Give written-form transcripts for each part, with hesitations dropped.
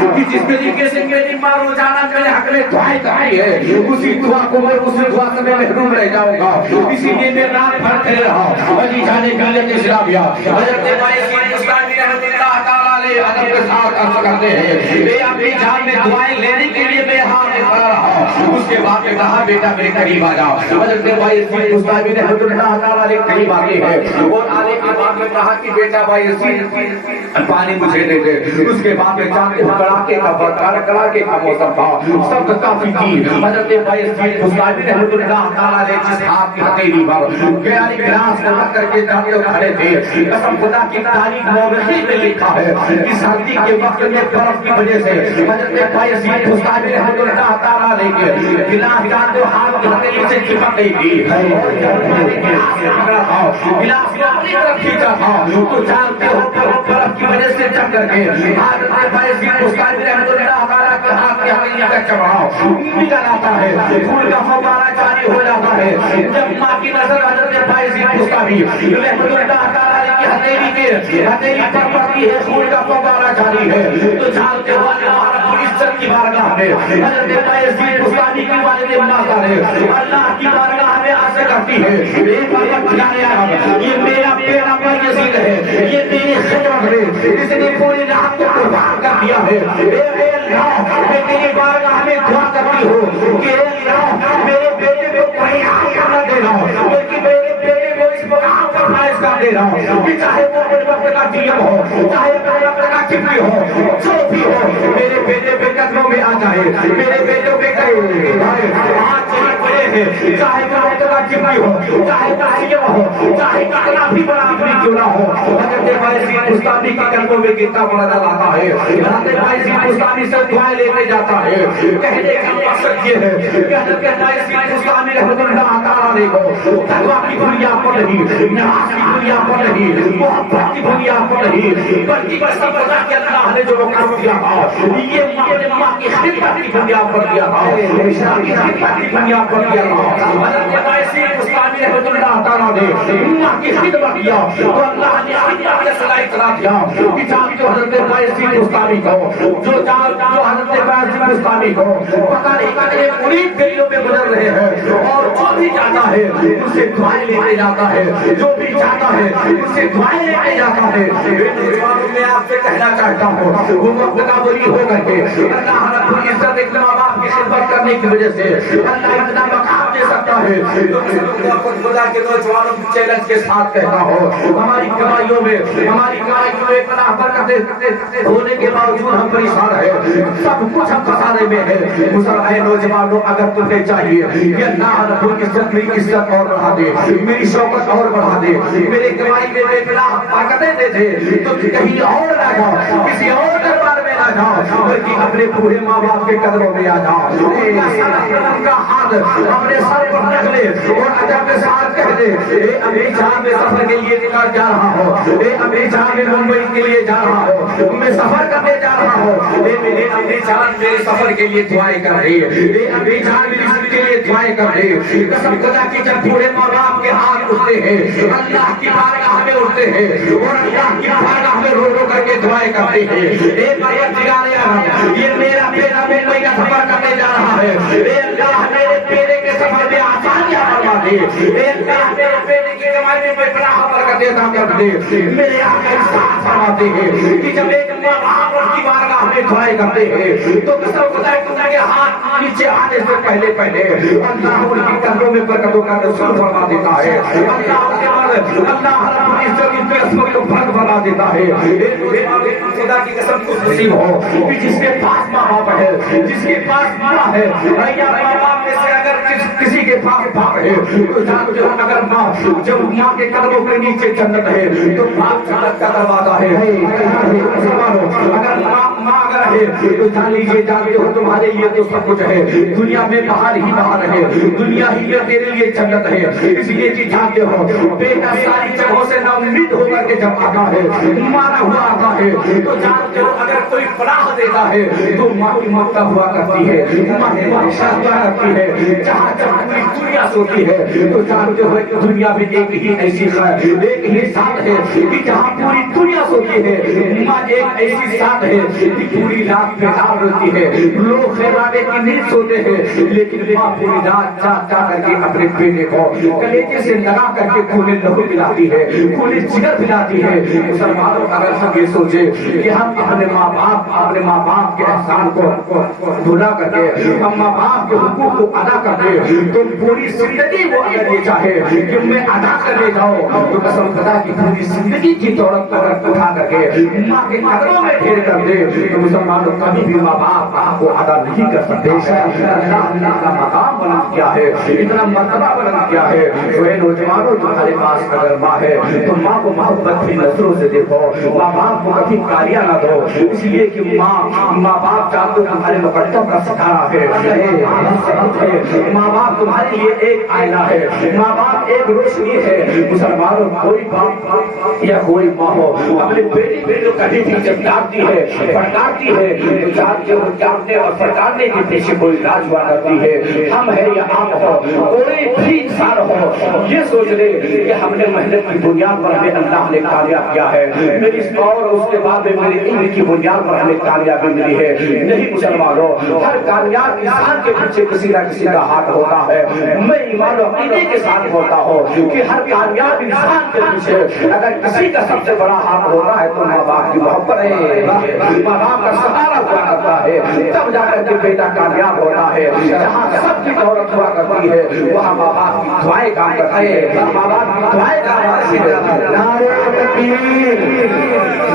کہ جس طریقے سے میری ماں روزانہ میرے حق میں دعائیں کرائی ہے اسی دعا کو میں اس دعا سے میں محروم رہ جاؤں گا. اسی لیے میں رات بھر کھڑے رہا علی جانے گانے کے اسلامیہ حضرت بایزید بستامی رحمۃ اللہ تعالیٰ علیہ ادب کے ساتھ عرض کرتے ہیں میں اپنی جان میں دعائیں لینے کے لیے میں ہاتھ میں کھڑا رہا. اس کے بعد میں کہا بیٹا میرے قریب آ جا. حضرت بایزید بستامی رحمۃ اللہ تعالیٰ علیہ قریب آتے ہیں اور آنے کے بعد میں کہا کہ بیٹا بایزید پانی مجھے دے دے. اس کے بعد میں جانتے ہو کڑاکے کا موسم تھا, سب کافی تھی. حضرت بایزید بستامی رحمۃ اللہ تعالیٰ علیہ جس ہاتھ کی ہتھیلی پر پیاری گلاس کو رکھ کر کے جانتے ہو کھڑے تھے. قسم خدا کی تاریخ مورخی میں لکھا ہے کہ سردی کے وقت میں برف کی وجہ سے حضرت بایزید بستامی رحمۃ اللہ تعالیٰ علیہ کے گلاس جانتے ہو ہاتھ کی ہتھیلی سے چپک گئی تھی. گلاس کو اپنی طرف کھینچا تھا تو جانتے ہو برف کی وجہ سے جم کر کے حضرت بایزید بستامی رحمۃ اللہ تعالیٰ کے ہاتھ کی ہتھیلی کا چبڑاؤ نکل آتا ہے, خون کا فوارہ جاری ہو جاتا ہے. جب ماں کی نظر حضرت بایزید بستامی رحمۃ اللہ تعالیٰ کی ہتھیلی پر پڑتی ہے, خون کا فوارہ جاری ہے تو جانتے ہو اللہ رب العزت کی بارگاہ میں حضرت بایزید بستامی کی والد ماتا ہے اللہ کی بارگاہ میں عرض کرتی ہے یہ میرا پیارا بایزید ہے, یہ تیری خدمت ہے, اس نے پوری رات کو قربان کر دیا ہے. اے اللہ میں تیری بارگاہ میں دعا کرتی ہوں کہ اے اللہ میرے بیٹے کو کہیں آگے نہ دینا, بلکہ میرے بیٹے کو اس مقام پر فائز کر دے رہا ہوں کہ چاہے وہ میرے وقت کا ڈیم ہو, چاہے میرے وقت کا چپی ہو, جو بھی ہو میرے بیٹے پہ قدموں میں آ جائے, میرے بیٹوں پہ آج چلی پڑے ہیں, چاہے میرے وقت کا چپی ہو, چاہے تحریہ ہو, چاہے کتنا بھی بڑا آدمی کیوں نہ ہو. حضرت بایزید بستامی کے قدموں میں گرتا پڑا جاتا ہے. حضرت بایزید بستامی سے دعائیں لیتے جاتا ہے. کہنے کا مقصد یہ ہے کہ حضرت بایزید بستامی رحمۃ اللہ تعالیٰ علیہ کو تقویٰ کی بنیاد پر نہیں, نماز کی بنیاد پر نہیں, محبت کی بنیاد پر نہیں, بلکہ بس پتا کہ اللہ نے جو کام کیا تھا یہ ماں کی خدمت کی بنیاد پر کیا تھا, اسلام کی خدمت کی بنیاد پر کیا تھا. حضرت بایزید بستامی رحمۃ اللہ تعالیٰ نے ماں کی خدمت کیا تو اللہ نے خدمت کا صلاح اقرار کیا کہ جانتے ہو حضرت بایزید بستامی کو جو حضرت بایزید بستامی کو پتہ نہیں کتنے قریب گلیوں میں گزر رہے ہیں اور جو بھی جاتا ہے اس سے دعائیں لیتے جاتا ہے, جو بھی جاتا ہے اس سے دعائیں لیتے جاتا ہے. میں آپ سے کہنا چاہتا ہوں وہ وقت کا بری ہو کر کے اللہ رب العزت ایک ماں باپ کی خدمت کرنے کی وجہ سے اللہ اتنا مقام دے سکتا ہے. خدا کے نوجوانوں کی چیلنج کے ساتھ کہتا ہوں ہماری کمائیوں میں پناہ برکتیں ہونے کے باوجود ہم پریشان ہیں, سب کچھ ہم خسارے میں ہے. مسلمان نوجوانوں اگر تمہیں چاہیے کہ اللہ رب العزت میری عزت اور بڑھا دے, میری شوکت اور بڑھا دے, میرے کمائی میں بے پناہ برکتیں دے دے تو کہیں اور نہ جاؤ, کسی اور دربار میں نہ جاؤ, بلکہ اپنے پورے ماں باپ کے قدموں میں آ جاؤ. ان کا ہاتھ اپنے سر پر رکھ لے اور ادب کے ساتھ کہہ دے اے امی جان میں سفر کے لیے نکال جا رہا ہوں, اے امی جان میں ممبئی کے لیے جا رہا ہوں, میں سفر کرنے جا رہا ہوں, اے میرے امی جان میرے سفر کے لیے دعائیں کر رہی ہے, اے امی جان میری زندگی کے لیے دعائیں کر رہی ہے. قسم خدا کی جب پورے ماں باپ کے ہاتھ اٹھتے ہیں اللہ کی بارگاہ میں اٹھتے ہیں اور اللہ کی بارگاہ میں رو رو کر کے دعائیں کرتے ہیں. اے پروردگار یہ میرا بیٹا ممبئی کا سفر کرنے جا رہا ہے, اے اللہ میرے بیٹے کے سفر میں آسانیاں فرما دے, اے اللہ میرے بیٹے کی کمائی میں کوئی بڑا برکت عطا کر دے. میرے آقا ارشاد فرماتے ہیں کہ جب ایک ماں باپ کی بارگاہ میں دعائیں کرتے ہیں تو قسم خدا کے ہاتھ نیچے آنے سے پہلے اللہ ان کی قدموں میں برکتوں کا نزول فرما دیتا ہے. اللہ رب العزت ان کی عصمت کو بھر بنا دیتا ہے. خدا کی قسم کو نصیب ہو کہ جس کے پاس ماں باپ ہے, جس کے پاس ماں ہے, یا ماں باپ میں سے اگر کسی کے پاس باپ ہے تو جانتے ہو اگر ماں جب ماں کے قدموں کے نیچے جنت ہے تو باپ جنت کا دروازہ ہے. اگر ماں اگر ہے تو جان لیجیے جانتے ہو تمہارے لیے تو سب کچھ ہے, دنیا میں باہر ہی باہر ہے, دنیا ہی میں تیرے لیے جنت ہے. اس لیے کہ جانتے ہو بیٹا ساری جگہوں سے نا امید ہو کر کے جب آتا ہے, مارا ہوا آتا ہے تو جانتے ہو اگر کوئی پناہ دیتا ہے تو ماں کی ممتا ہوا کرتی ہے, ماں کی بخشش ہوا کرتی ہے. جہاں جہاں پوری دنیا سوتی ہے تو جانتے ہو دنیا میں ایک ہی ایسی ایک ہی ساتھ ہے کہ جہاں پوری دنیا سوتی ہے ماں ایک ایسی ساتھ ہے کہ پوری رات بیدار ہوتی ہے، لوگ خیرانے کی نیند سوتے ہیں، لیکن ماں پوری رات جاگ جا کر کے اپنے بیٹے کو کلیجے سے لگا کر کے خون لہو پلاتی ہے، خون جگر پلاتی ہے۔ مسلمانوں اگر ہم یہ سوچے کہ ہم اپنے ماں باپ کے احسان کو بھلا کر کے ہم ماں باپ کے حقوق کو ادا کر دے تو پوری زندگی وہ اگر یہ چاہے کہ میں ادا کر لے جاؤں تو قسم خدا کی پوری زندگی کی دولت کو اگر اٹھا کر کے ماں کے قدموں میں ڈھیر کر دے تو مسلمانوں کبھی بھی ماں باپ کو ادا نہیں کر سکتے۔ اللہ کا مقام بلند کیا ہے، اتنا مرتبہ بلند کیا ہے۔ اے نوجوانوں تمہارے پاس اگر ماں ہے تو ماں کو محبت کی نظروں سے دیکھو، ماں باپ کو کبھی گالیاں نہ دو، اس لیے کہ ماں باپ جانتے تمہارے مقدم کا ستارہ ہے، ماں باپ تمہارے لیے ایک آئینہ ہے، ماں باپ ایک روشنی ہے۔ مسلمانوں کوئی باپ یا کوئی ماں ہو اپنے بیٹی کو کبھی بھی جب ڈانٹتی ہے پھٹکارتی ہے تو ڈانٹنے اور پھٹکارنے کے پیچھے کوئی راز ہوا کرتی ہے۔ ہم ہے یا آپ ہو، کوئی بھی انسان ہو، یہ سوچ لے کہ ہم نے محنت کی بنیاد پر ہمیں اللہ نے کامیاب کیا ہے، میری اور اس کے بعد میری علم کی بنیاد پر ہمیں کامیابی ملی ہے۔ نہیں مسلمانوں، ہر کامیاب انسان کے پیچھے کسی نہ کسی کا ہاتھ ہوتا ہے۔ میں ایمان و عقیدے کے ساتھ ہوتا ہوں کہ ہر کامیاب انسان کے پیچھے اگر کسی کا سب سے بڑا ہاتھ ہوتا ہے تو ماں باپ کی محبت ہے، ماں باپ کا سہارا ہوا کرتا ہے، تب جا کر کے بیٹا کامیاب ہوتا ہے۔ جہاں سب کی دولت ہوا کرتی ہے وہاں ماں باپ کی دعائیں کام کرتی ہے، ماں باپ کی دعائیں کام کرتی ہے۔ نعرہ تکبیر،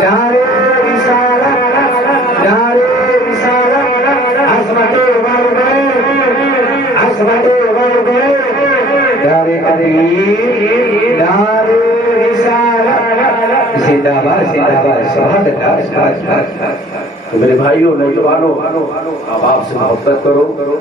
نعرہ رسالت، نعرہ رسالت، عظمت عظمت نعرہ تکبیر، نعرہ رسالت، زندہ باد زندہ باد، سبحان اللہ۔ میرے بھائیوں نوجوانوں، اب آپ سے محبت کرو۔